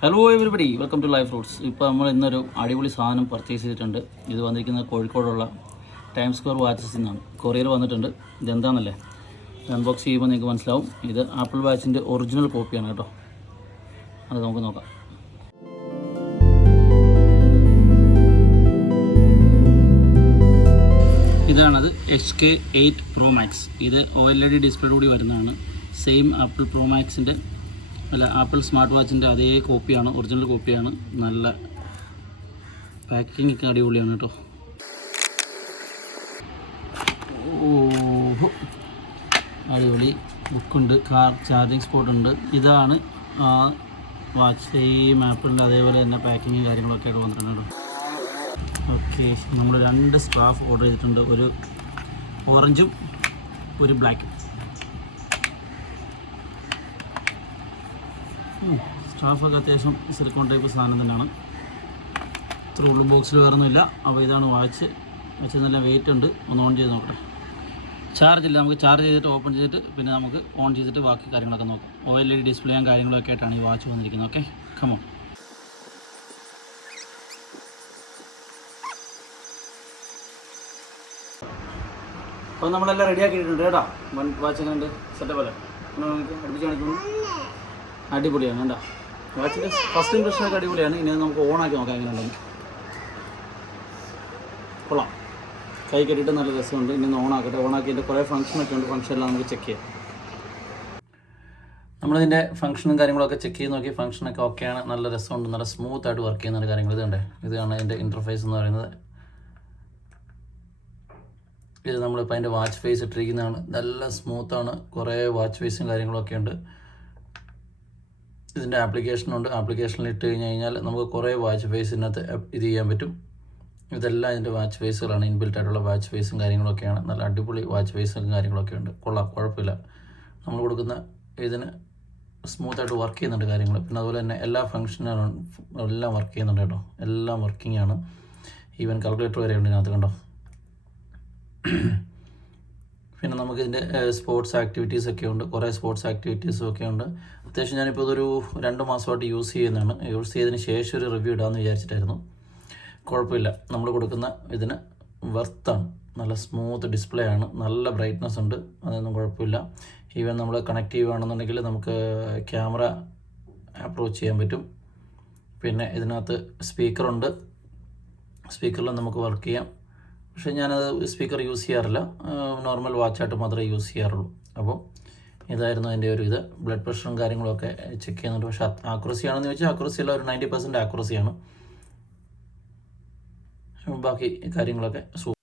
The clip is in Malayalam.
Hello everybody welcome to life fruits ഇപ്പോൾ നമ്മൾ ഇന്നൊരു അടിപൊളി സാധനം പർച്ചേസ് ചെയ്തിട്ടുണ്ട്. ഇത് വന്നിരിക്കുന്നത് കോഴിക്കോടുള്ള ടൈം സ്ക്വയർ വാച്ചസിൽ നിന്നാണ് കൊറിയർ വന്നിട്ടുണ്ട്. ഇതെന്താണെന്നല്ലേ അൺബോക്സ് ചെയ്യുമ്പോൾ നിങ്ങൾക്ക് മനസ്സിലാവും. ഇത് ആപ്പിൾ വാച്ചിന്റെ ഒറിജിനൽ കോപ്പിയാണ് കേട്ടോ. അത് നമുക്ക് നോക്കാം. ഇതാണത് H K eight pro max ഇത് ഒ എൽ ഇ ഡി കൂടി വരുന്നതാണ്. സെയിം ആപ്പിൾ പ്രോ മാക്സിന്റെ അല്ല ആപ്പിൾ സ്മാർട്ട് വാച്ചിന്റെ അതേ കോപ്പിയാണ് ഒറിജിനൽ കോപ്പിയാണ്. നല്ല പാക്കിംഗ് ഒക്കെ അടിപൊളിയാണ് കേട്ടോ. ഓഹോ. അടിപൊളി ബുക്കുണ്ട് കാർ ചാർജിങ് സ്പോട്ട് ഉണ്ട് ഇതാണ് ആ വാച്ച് സെയിം ആപ്പിളിന്റെ അതേപോലെ തന്നെ പാക്കിങ് കാര്യങ്ങളൊക്കെ ആയിട്ട് വന്നിട്ടുണ്ട് കേട്ടോ. ഓക്കെ നമ്മൾ രണ്ട് സ്ക്രാഫ് ഓർഡർ ചെയ്തിട്ടുണ്ട്. ഒരു ഓറഞ്ചും ഒരു ബ്ലാക്കും. സ്റ്റാഫൊക്കെ അത്യാവശ്യം സിലിക്കോൺ ടൈപ്പ് സാധനം തന്നെയാണ്. ഇത്ര ഉള്ളു ബോക്സിൽ വേറൊന്നുമില്ല അപ്പോൾ ഇതാണ് വാച്ച് വാച്ച് നല്ല വെയിറ്റ് ഉണ്ട്. ഒന്ന് ഓൺ ചെയ്ത് നോക്കട്ടെ. ചാർജ് ഇല്ല. നമുക്ക് ചാർജ് ചെയ്തിട്ട് ഓപ്പൺ ചെയ്തിട്ട് പിന്നെ നമുക്ക് ഓൺ ചെയ്തിട്ട് ബാക്കി കാര്യങ്ങളൊക്കെ നോക്കാം. ഒ എൽ ഇ ഡി ഡിസ്പ്ലേയും കാര്യങ്ങളൊക്കെ ആയിട്ടാണ് ഈ വാച്ച് വന്നിരിക്കുന്നത്. ഓക്കെ കമോ അപ്പോൾ നമ്മളെല്ലാം റെഡിയാക്കിയിട്ടുണ്ട് കേട്ടോ. വൺ വാച്ച് എങ്ങനെയുണ്ട്? സെറ്റപ്പ് അല്ലേ? അടുപ്പിച്ച് കാണിക്കുന്നു അടിപൊളിയാണ് കേട്ടോ വാച്ചിന്റെ ഫസ്റ്റ് ഇംപ്രഷനൊക്കെ അടിപൊളിയാണ്. ഇനി നമുക്ക് ഓണാക്കി നോക്കാം എങ്ങനെ ഉണ്ടെങ്കിൽ കൊള്ളാം. കൈ കെട്ടിയിട്ട് നല്ല രസമുണ്ട്. ഇനി ഒന്ന് ഓണാക്കട്ടെ ഓണാക്കിയിട്ട് കുറേ ഫംഗ്ഷനൊക്കെ ഉണ്ട്. ഫംഗ്ഷൻ എല്ലാം നമുക്ക് ചെക്ക് ചെയ്യാം. നമ്മളിതിന്റെ ഫംഗ്ഷനും കാര്യങ്ങളൊക്കെ ചെക്ക് ചെയ്ത് നോക്കി. ഫംഗ്ഷനൊക്കെ ഓക്കെയാണ് നല്ല രസമുണ്ട്. നല്ല സ്മൂത്ത് ആയിട്ട് വർക്ക് ചെയ്യുന്ന ഒരു കാര്യങ്ങൾ ഇതുണ്ട്. ഇതാണ് ഇതിന്റെ ഇന്റർഫേസ് എന്ന് പറയുന്നത്. ഇത് നമ്മളിപ്പോൾ അതിന്റെ വാച്ച് ഫേസ് ഇട്ടിരിക്കുന്നതാണ്. നല്ല സ്മൂത്താണ് കുറേ വാച്ച് ഫേസും കാര്യങ്ങളൊക്കെ ഉണ്ട്. ഇതിന്റെ ആപ്ലിക്കേഷനുണ്ട് ആപ്ലിക്കേഷനിൽ ഇട്ട് കഴിഞ്ഞ് കഴിഞ്ഞാൽ നമുക്ക് കുറേ വാച്ച് ഫേസ് ഇതിനകത്ത് ഇത് ചെയ്യാൻ പറ്റും. ഇതെല്ലാം ഇതിന്റെ വാച്ച് ഫേസുകളാണ് ഇൻബിൽറ്റ് ആയിട്ടുള്ള വാച്ച് ഫേസും കാര്യങ്ങളൊക്കെയാണ്. നല്ല അടിപൊളി വാച്ച് ഫേസും കാര്യങ്ങളൊക്കെ ഉണ്ട്. കൊള്ളാം. കുഴപ്പമില്ല. നമ്മൾ കൊടുക്കുന്ന ഇതിന് സ്മൂത്തായിട്ട് വർക്ക് ചെയ്യുന്നുണ്ട് കാര്യങ്ങൾ പിന്നെ അതുപോലെ തന്നെ എല്ലാ ഫംഗ്ഷനും എല്ലാം വർക്ക് ചെയ്യുന്നുണ്ട് കേട്ടോ. എല്ലാം വർക്കിംഗ് ആണ്. ഈവൻ കാൽക്കുലേറ്റർ വരെ ഉണ്ട് ഇതിനകത്ത് കണ്ടോ? പിന്നെ നമുക്ക് ഇതിന്റെ സ്പോർട്സ് ആക്ടിവിറ്റീസ് ഒക്കെ ഉണ്ട് കുറേ സ്പോർട്സ് ആക്ടിവിറ്റീസും ഒക്കെ ഉണ്ട് അത്യാവശ്യം ഞാനിപ്പോൾ ഇതൊരു രണ്ട് മാസമായിട്ട് യൂസ് ചെയ്യുന്നതാണ്. യൂസ് ചെയ്തതിന് ശേഷം ഒരു റിവ്യൂ ഇടാമെന്ന് വിചാരിച്ചിട്ടായിരുന്നു. കുഴപ്പമില്ല. നമ്മൾ കൊടുക്കുന്ന ഇതിന് വർത്താണ് നല്ല സ്മൂത്ത് ഡിസ്പ്ലേ ആണ്. നല്ല ബ്രൈറ്റ്നസ് ഉണ്ട്. അതൊന്നും കുഴപ്പമില്ല. ഈവൻ നമ്മൾ കണക്ട് ചെയ്യുകയാണെന്നുണ്ടെങ്കിൽ നമുക്ക് ക്യാമറ അപ്രോച്ച് ചെയ്യാൻ പറ്റും. പിന്നെ ഇതിനകത്ത് സ്പീക്കറുണ്ട് സ്പീക്കറിൽ നമുക്ക് വർക്ക് ചെയ്യാം. പക്ഷേ ഞാനത് സ്പീക്കർ യൂസ് ചെയ്യാറില്ല. നോർമൽ വാച്ചായിട്ട് മാത്രമേ യൂസ് ചെയ്യാറുള്ളൂ. അപ്പോൾ ഇതായിരുന്നു എന്റെ ഒരു ഇത്. ബ്ലഡ് പ്രഷറും കാര്യങ്ങളൊക്കെ ചെക്ക് ചെയ്യുന്നുണ്ട്. പക്ഷേ ആക്യുറസി ആണെന്ന് ചോദിച്ചാൽ ആക്യുറസി ഉള്ള ഒരു നയന്റി പെർസെന്റ് ആക്യുറസിയാണ്. ബാക്കി കാര്യങ്ങളൊക്കെ സൂ